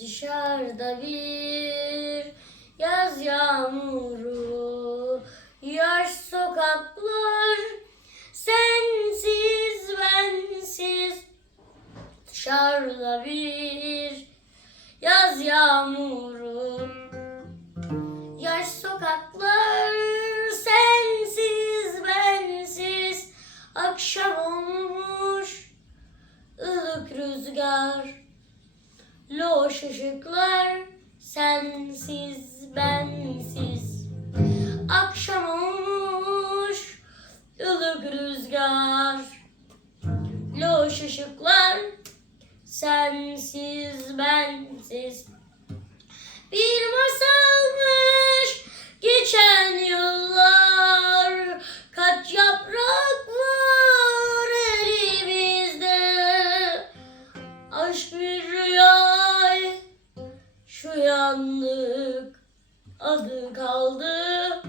Dışarıda bir yaz yağmuru Yaş sokaklar sensiz bensiz. Dışarıda bir yaz yağmuru Yaş sokaklar sensiz bensiz. Akşam olmuş ılık rüzgar Loş ışıklar sensiz bensiz. Akşam olmuş ılık rüzgar. Loş ışıklar sensiz bensiz. Bir masalmış adı kaldı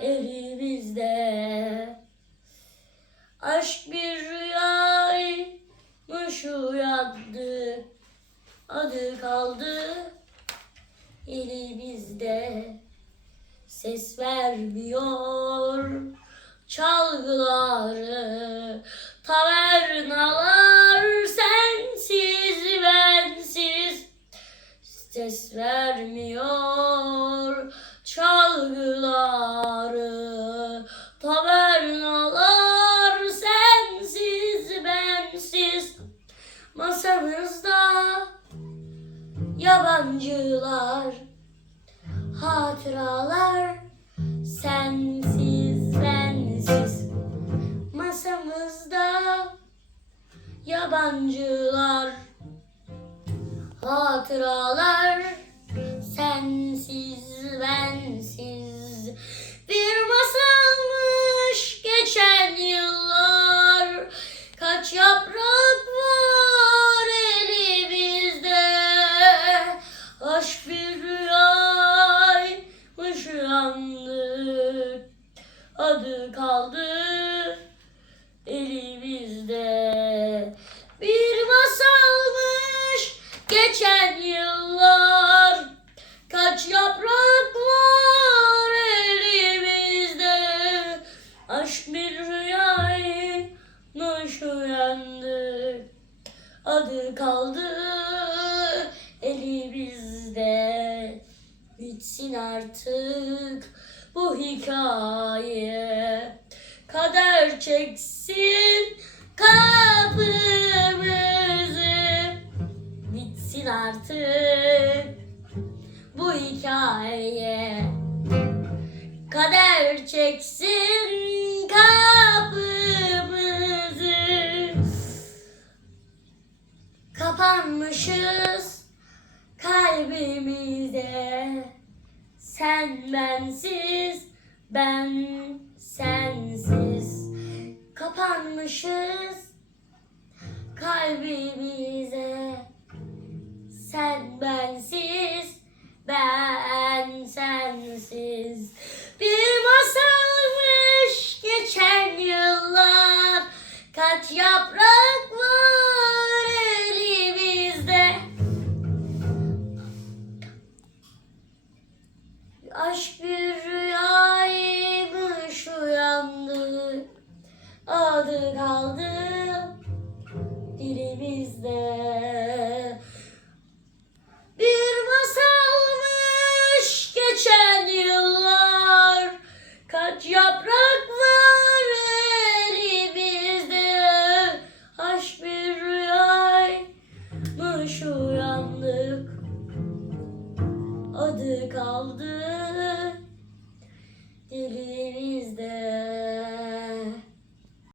elimizde Aşk bir rüyaymış uyandı. Adı kaldı elimizde. Ses vermiyor çalgıları. Tavernalar sensiz bensiz. Ses vermiyor yabancılar Hatıralar sensiz bensiz Masamızda yabancılar Hatıralar sensiz uyandık Adı kaldı elimizde. Bir masalmış geçen yıllar. Kaç yaprak var elimizde? Aşk bir rüyaymış uyandık Adı kaldı Bitsin artık bu hikaye. Kader çeksin kapımızı. Bitsin artık bu hikaye. Kader çeksin kapımızı. Kapanmışız kalbimize Sen bensiz ben sensiz. Kapanmışız kalbimize. Sen bensiz ben sensiz. Bir masalmış geçen yıllar. Kaç yaprak Adı kaldı dilimizde. Bir masalmış geçen yıllar. Kaç yaprak var elimizde. Aşk bir rüyaymış uyandık Adı kaldı dilimizde